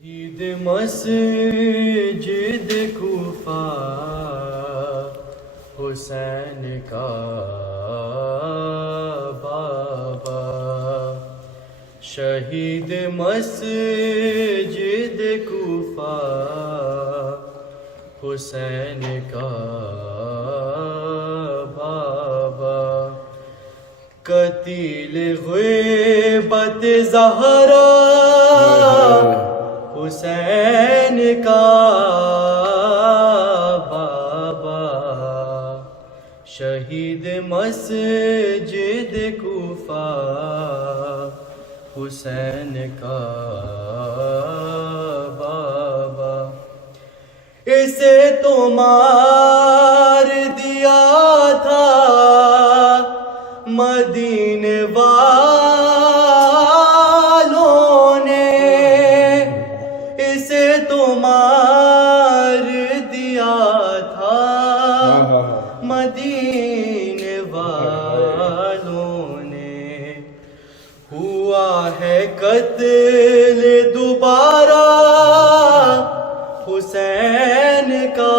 ईद मस्जिद कूफा हुसैन का बाबा, शहीद मस्जिद कूफा हुसैन का बाबा, कतील ग़िबत ज़हरा हुसैन का बाबा, शहीद मस्जिद कूफा हुसैन का बाबा। इसे तो मार दिया था मदीने वालों ने, इसे तो मार दिया था मदीने वालों ने। हुआ है कत्ल दोबारा हुसैन का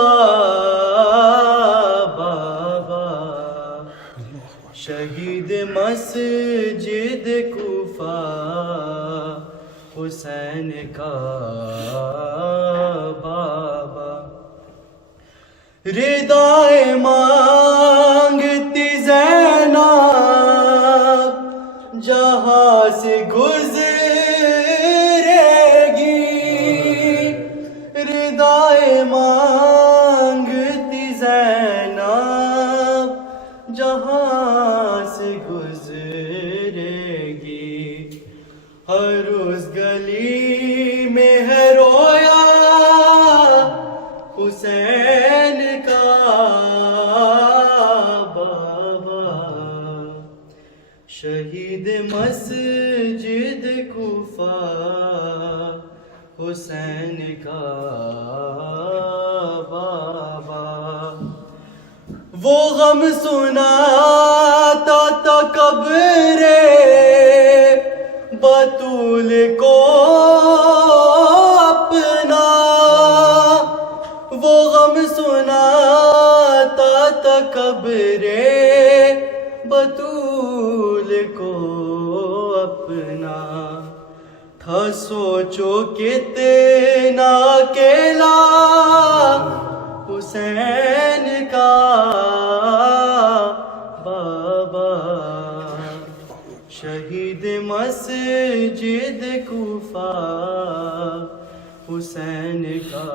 बाबा, शहीद मस्जिद कूफा हुसैन का बाबा। रिदाए मांगती ज़ैनब जहाँ से गुज़रेगी, रिदाए मांगती ज़ैनब जहाँ से गुज़रेगी। हर उस गली में है रोया हुसैन का बाबा, शहीद मस्जिद कूफा हुसैन का बाबा। वो गम सुनाता था कब्रे बतूल को अपना, वो गम सुनाता था कब्रे बतूल को अपना। था सोचो कितना अकेला हुसैन का बाबा, शहीद मस्जिद कूफा हुसैन का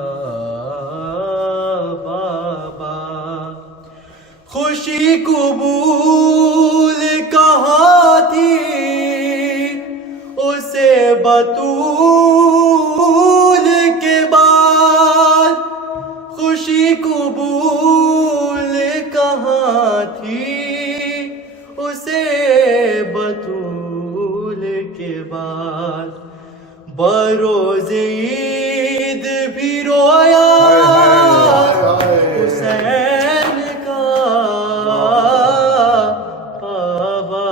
बाबा। खुशी कबूल कहाँ थी उसे बतूल के बाद, खुशी कबूल कहाँ थी उसे बतूल के बाद। बरोज़ ईद भी रोया हुसैन का बाबा,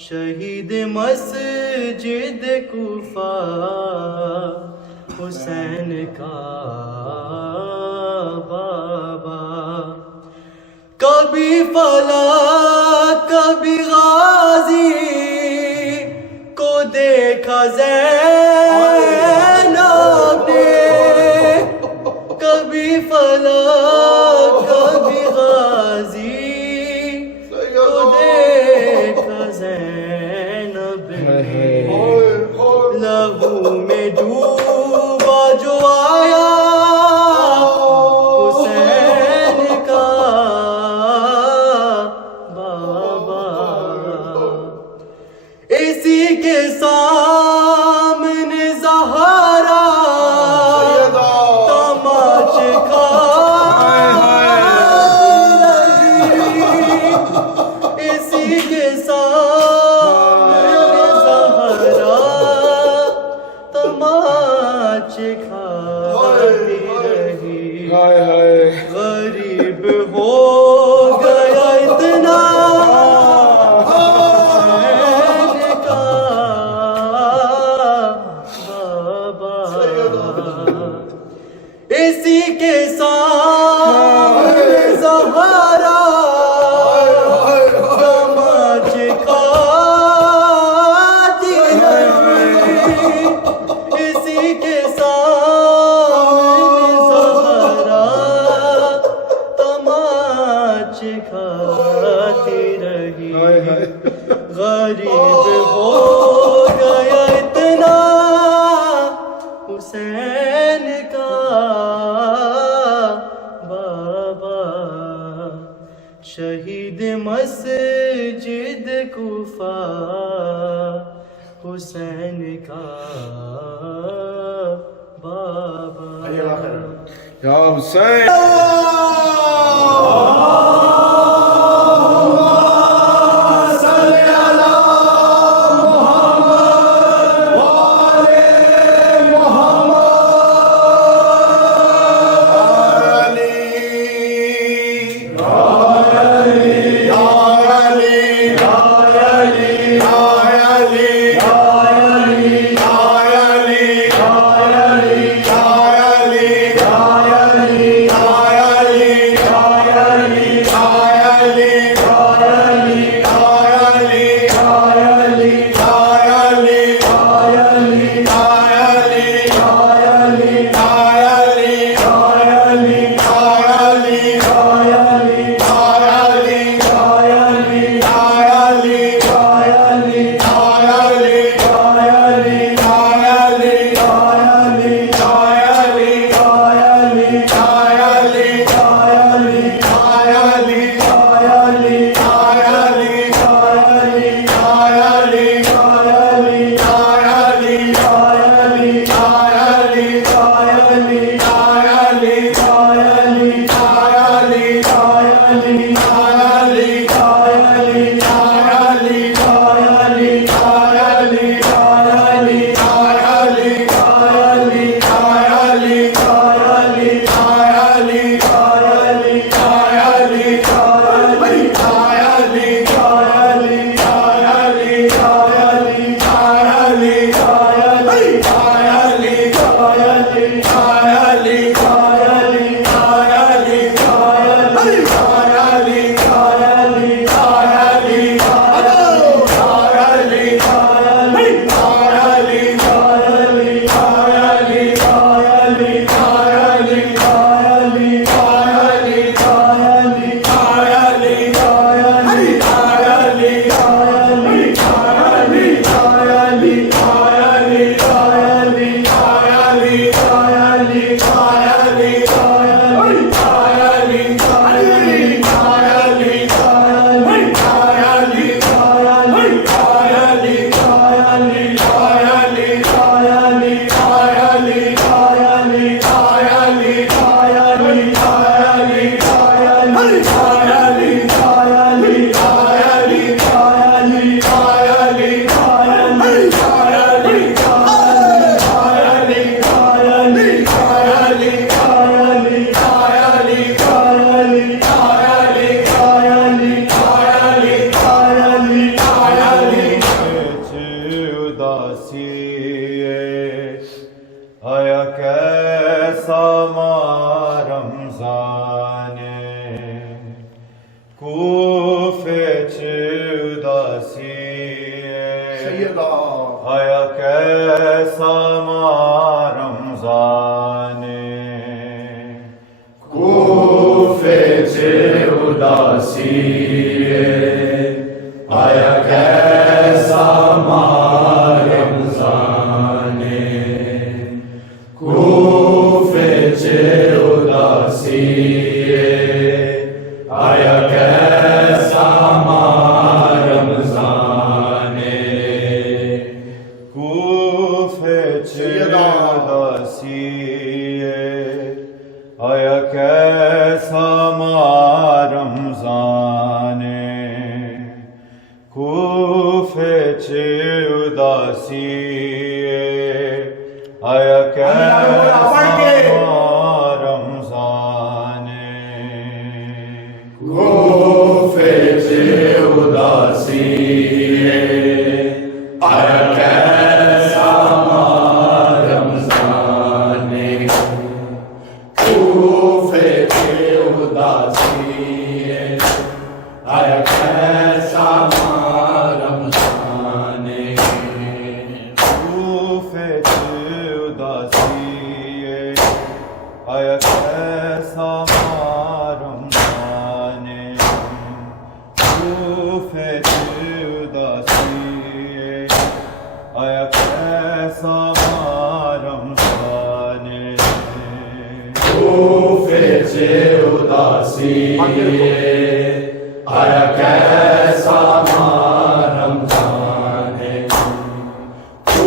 शहीद मस्जिद कूफा हुसैन का बाबा। कभी फलक कभी गाजी को देखा ज़ैनब ने, कभी फलक कभी गाजी को देखा ज़ैनब ने। लहू में डूबा जो आया हुसैन का बाबा, इसी के सामने ज़हरा तमाचे खाती रही, इसी के सामने ज़हरा तमाचे खाती रही। गरीब हो गया इतना हुसैन का हुसैन का बाबा। या हुसैन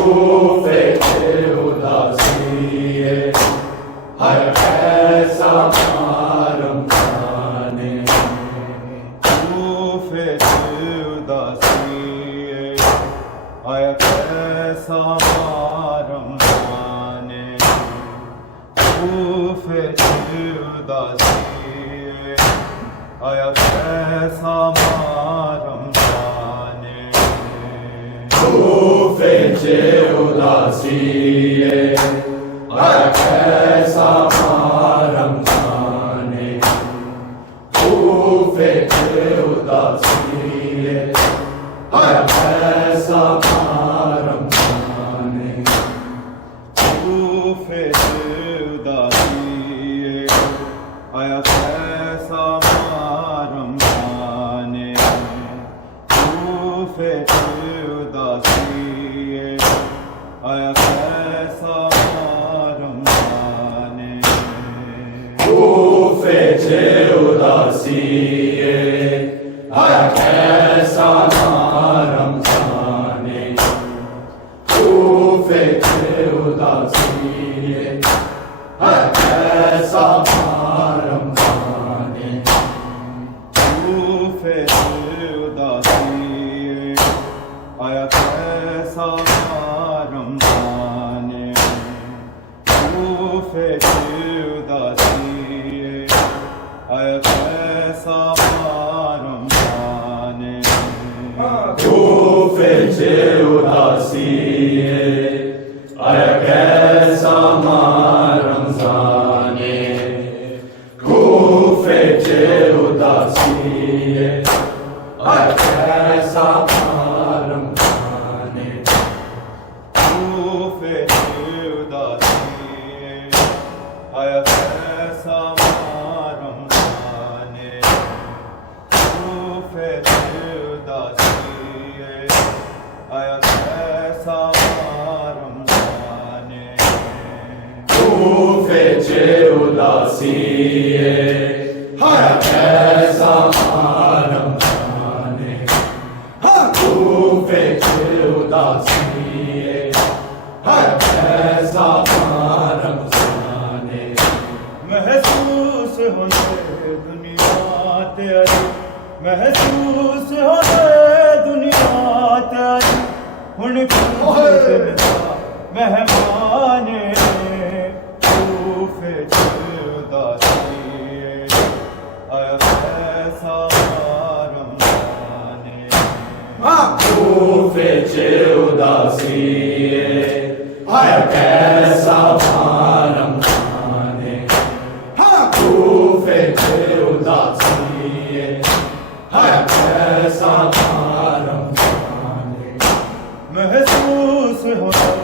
कूफे चे उदासीए हर कैसा मारम जाने कूफे चे उदासीए हर कैसा मारम जाने कूफे चे उदासीए हर कैसा मारम जाने कूफे चे उदासीए हर कैसा मारम जाने कूफे चे उदासीए हर कैसा मारम जाने कूफे चे उदासीए हर कैसा मारम जाने कूफे चे उदासीए हर कैसा मारम जाने कूफे चे उदासीए हर कैसा मारम जाने कूफे चे उदासीए हर कैसा मारम जाने कूफे चे उदासीए हर कैसा मारम जाने कूफे चे उदासीए हर कैसा मारम जाने कूफे चे उदासीए हर कैसा मारम जाने कूफे चे उदासीए हर कैसा मारम जाने कूफे चे उदासीए हर कैसा मारम जाने कूफे चे उदासीए हर कैसा मारम जाने कूफे चे उदासीए हर कैसा मारम जाने कूफे चे उदासीए हर कैसा मारम जाने महसूस होने दुनिया तेरी महसूस होने दुनिया तेरी हुण मेहमाने कूफे चे उदासीए हर कैसा मारम जाने कूफे चे उदासीए हर कैसा मारम जाने कूफे चे उदासीए हर कैसा मारम जाने महसूस होने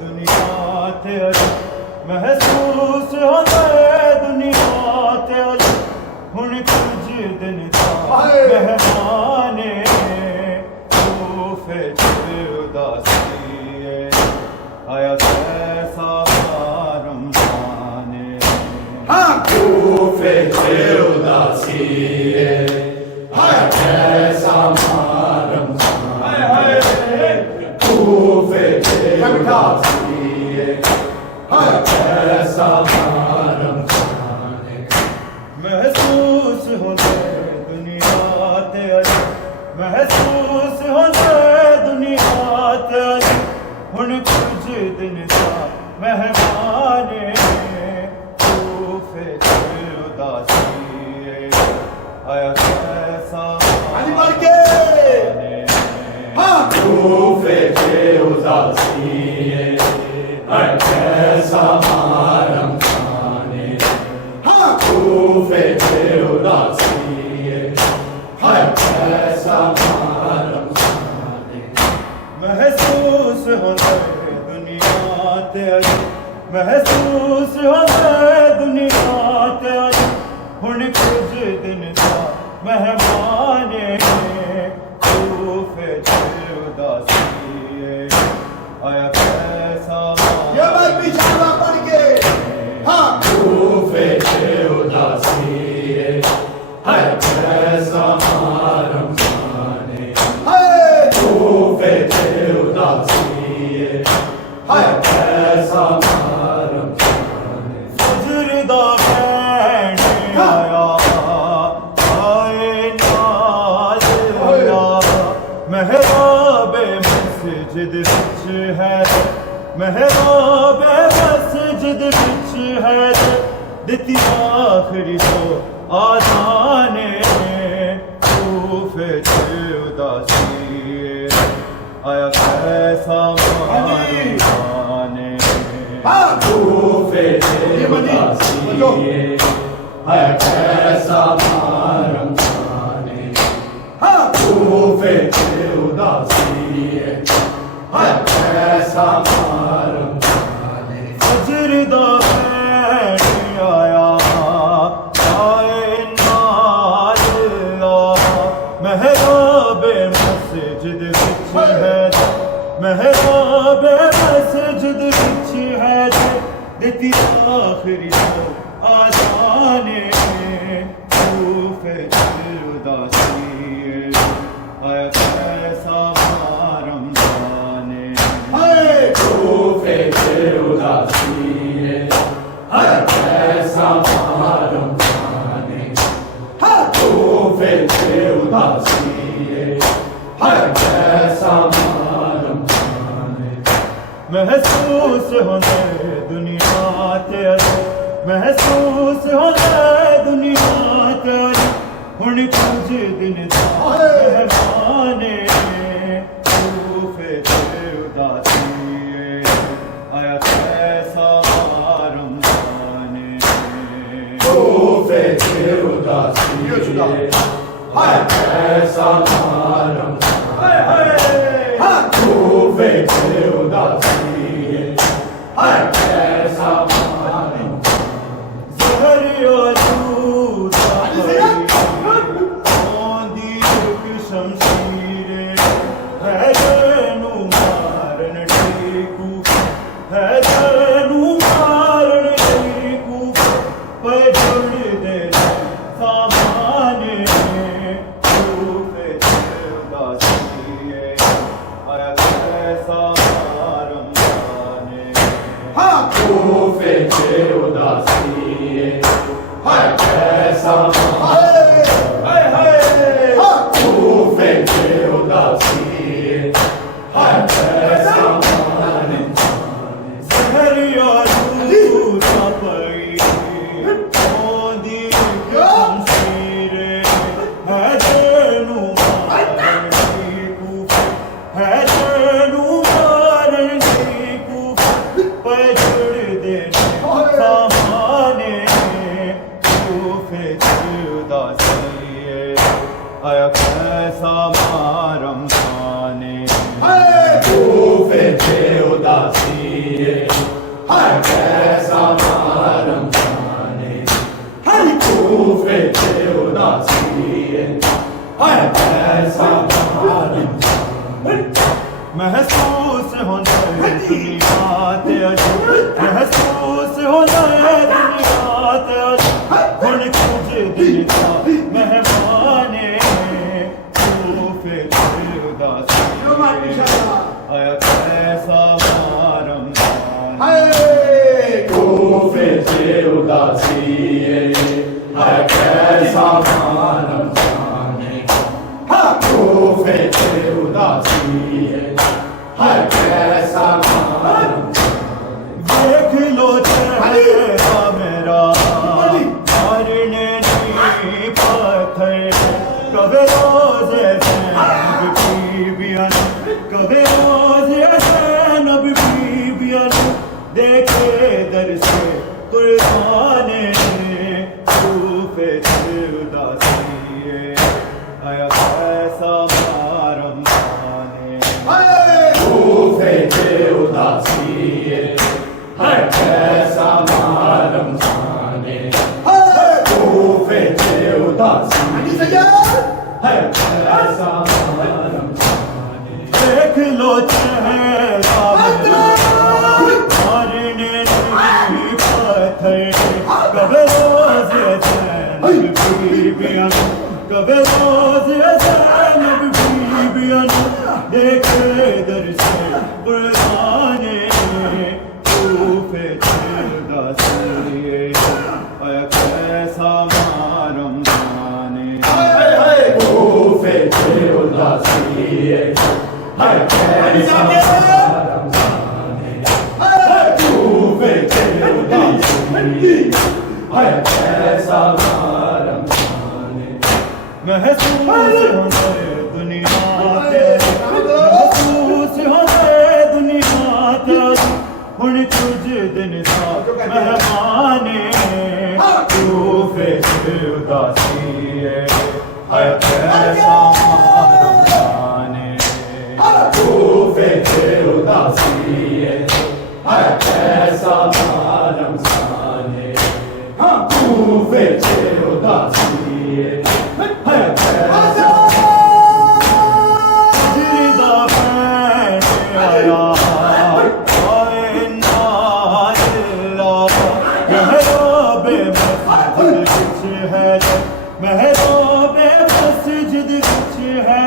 दुनिया तेरी महसूस होने दुनिया तेरी हुण कुछ दिन था मेहमाने कूफे चे उदासीए हर कैसा मारम जाने कूफे चे उदासीए हर कैसा मारम जाने कूफे चे उदासीए हर कैसा मारम जाने महसूस होने दुनिया तेरी महसूस होने दुनिया तेरी हुण कुछ दिन था मेहमाने कूफे चे उदासीए हर कैसा जाने कूफे चे उदासीए हर कैसा मारम जाने कूफे चे उदासीए हर कैसा मारम जाने महसूस होने दुनिया तेरी महसूस होने दुनिया तेरी हुण कुछ दिन था मेहमाने कूफे चे उदासीए हर कैसा कूफे चे उदासीए हर कैसा मारम जाने कूफे चे उदासीए हाय कैसा मारम सजरदा बैठ आया आए नाल आया महराबे मस्जिद विच है महराबे मस्जिद विच है दिती आखिरी तो आजाने तूफे उदासी आया कैसा माने तूफे उदासी हाय कैसा मारम तूफे उदासी हाय कैसा मारम सजरदा बैठ आया आए नाल महराबे मस्जिद विच है महराबे मस्जिद विच है दिती आखिरी तो आजाने तूफे उदासी आया कैसा मारम जाने तूफे उदासी हाय कैसा मारम तूफे उदासी हाय कैसा मारम महसूस होने दुनिया तेरे महसूस होने दुनिया तेरे हुण कुछ दिन दा मेहमाने तूफे उदासी आया कैसा मारम जाने तूफे उदासी हाय कैसा मारम तूफे उदासी हाय कैसा मारम जहर आलूद आंधी रुक शमशीर है जानू मारन टेकू है जानू मारन टेकू पजड़ दे सामाने तूफे उदासी आया कैसा मारम जाने तूफे उदासी हाय कैसा हाय हाय तूफे उदासी हाय कैसा मारम जहर आलूद पई आंधी शमशीर है जानू मारन टेकू है जानू मारन टेकू पजड़ दे सामाने तूफे उदासी आया कैसा मारम जाने तूफे उदासी हाय कैसा मारम तूफे उदासी हाय कैसा मारम महसूस होने दुनिया तेरे महसूस होने दुनिया तेरे हुण कुछ दिन दा मेहमाने तूफे उदासी आया कैसा मारम तूफे उदासी हाय कैसा मारम तूफे उदासी हाय कैसा मारम देख लो चेहरा मेरा मारने नहीं पत्थर कभी रोज़े ज़ैनब बीबियाँ कभी रोज़े ज़ैनब बीबियाँ देखे दर से कुर्बाने तूफे उदासी कूफे से उदासी है कैसा रमजाने महसूस होते दुनिया तेरी महसूस होते दुनिया तेरी हुण कुछ दिन सा मेहमाने कूफे से उदासी है कैसा रमजाने कूफे से उदासी है कैसा रमजाने कूफे से उदासी है कैसा जिदा बैठ आया महरोबे मस्जिद कुछ है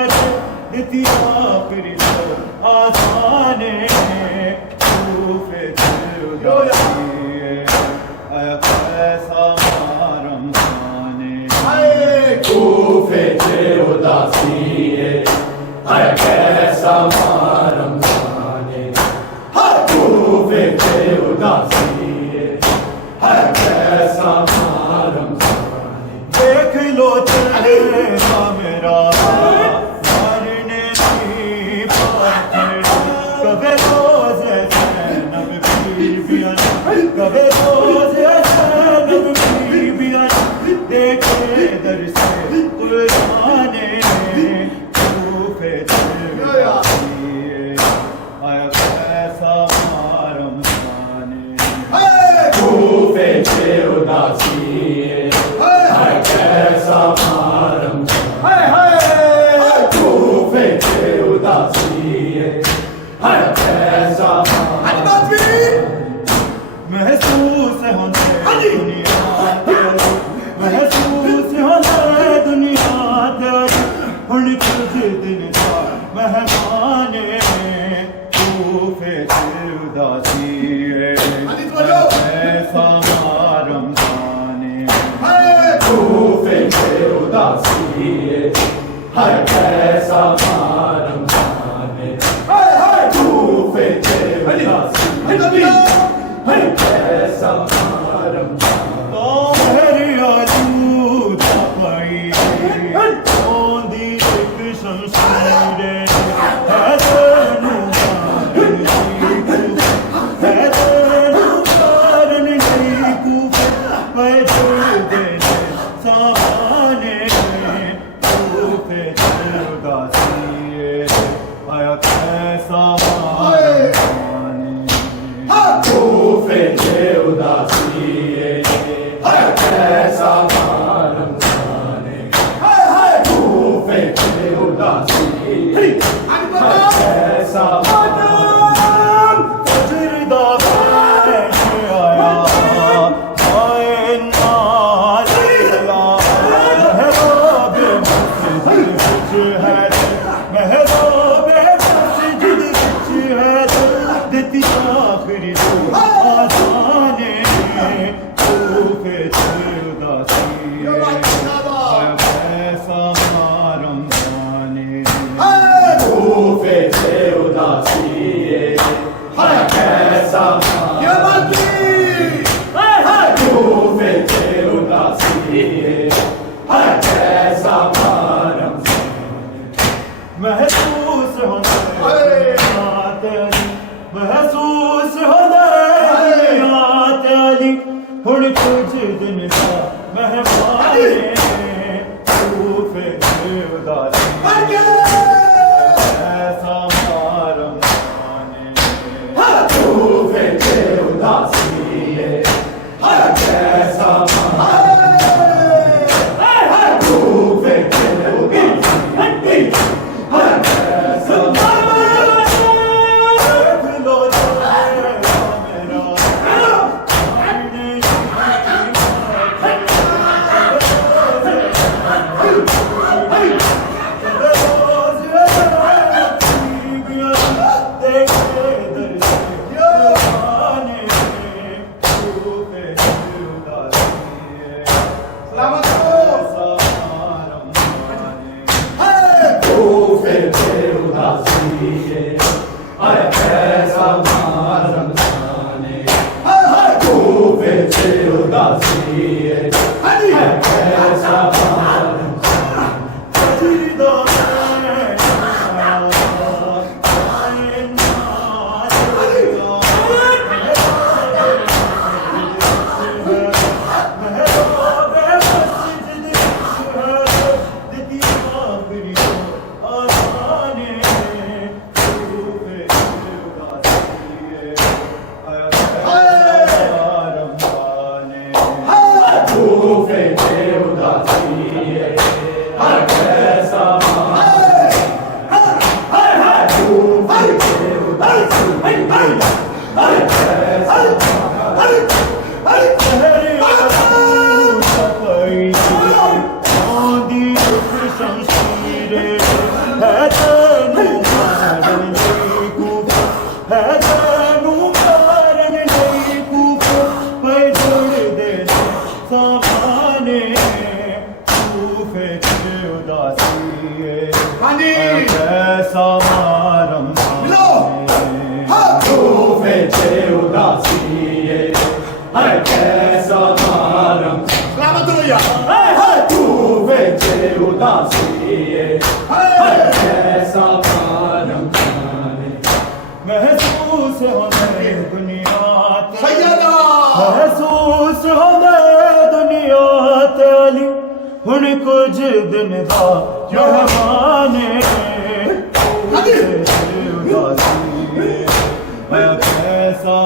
इतनी आखिरी आसाने कूफे से उदासी कैसा रमजाने कूफे से उदासी है कैसा रमजाने कूफे से उदासी है कैसा रमजाने देख लो चेहरा मेरा मारने की पाथर कभी रोज नब बीबियन कभी रोज नब बीबियन देखे दर से कुराने कूफे से उदासी कैसा रमजाने कूफे से उदासी है कैसा रमजाने कूफे से उदासी है कैसा महसूस होते दुनिया तेरी महसूस होते दुनिया तेरी हुण कुछ दिन का मेहमाने कूफे से उदासी है कैसा रमजाने कूफे से उदासी है कैसा रमजाने कूफे से उदासी है कैसा रमजाने मेरी आलूदा पाई ओंदी एक शमशीर है तेनू मारन दी कूफे पैदल दे सामाने कूफे से उदासी आया कैसा रमजाने कूफे से उदासी है कैसा रमजाने कूफे से उदासी है कैसा जिरदा बैठ आया आए नाज़िला महरोबे मस्जिद कुछ है महरोबे मस्जिद कुछ है देती आखिरी आसाने कूफे से उदासी कैसा रमजाने कूफे से उदासी है कैसा कूफे से उदासी है कैसा रमजाने महसूस होते महसूस होते हुण कुछ दिन का मेहमाने कूफे से उदासी कैसा रमजाने कूफे से उदासी है कैसा कूफे से उदासी कैसा देख लो चेहरा मेरा उदासी है कैसा महसूस होने दुनिया महसूस होने दुनिया तेली हुन कुछ दिन दा जहाने मैं कैसा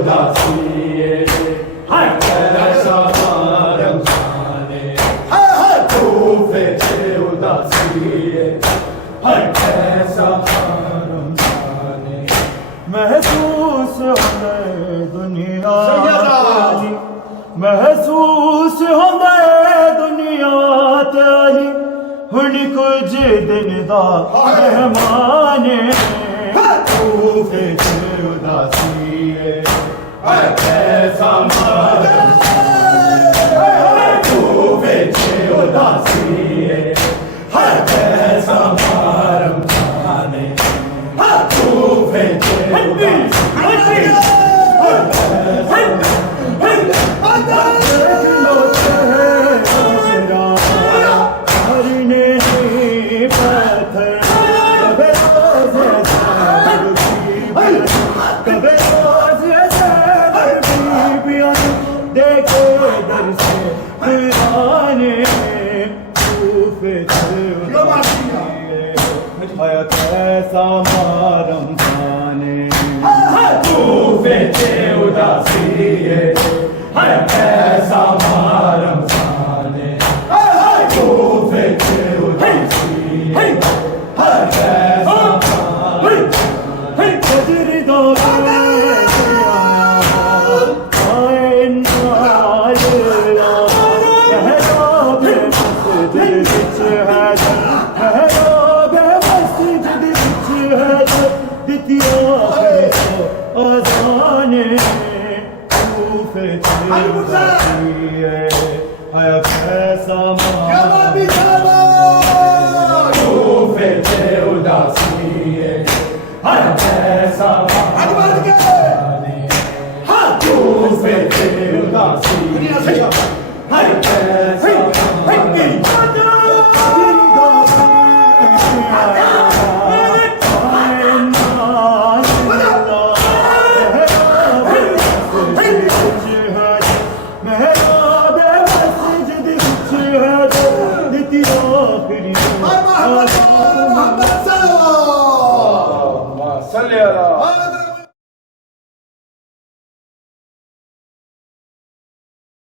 उदासी है कैसा महसूस होंदे दुनिया तेरी महसूस होंदे दुनिया तेरी हुण कुछ दिन दा मेहमान तू फिर उदासी है कैसा मारम तू बेचे उदासी है कैसा मारम जाने तू बेचे उदासी कैसा मारम जाने तू बेचे उदासी है कैसा मारम जाने तू बेचे उदासी है कैसा कदर दो कैसा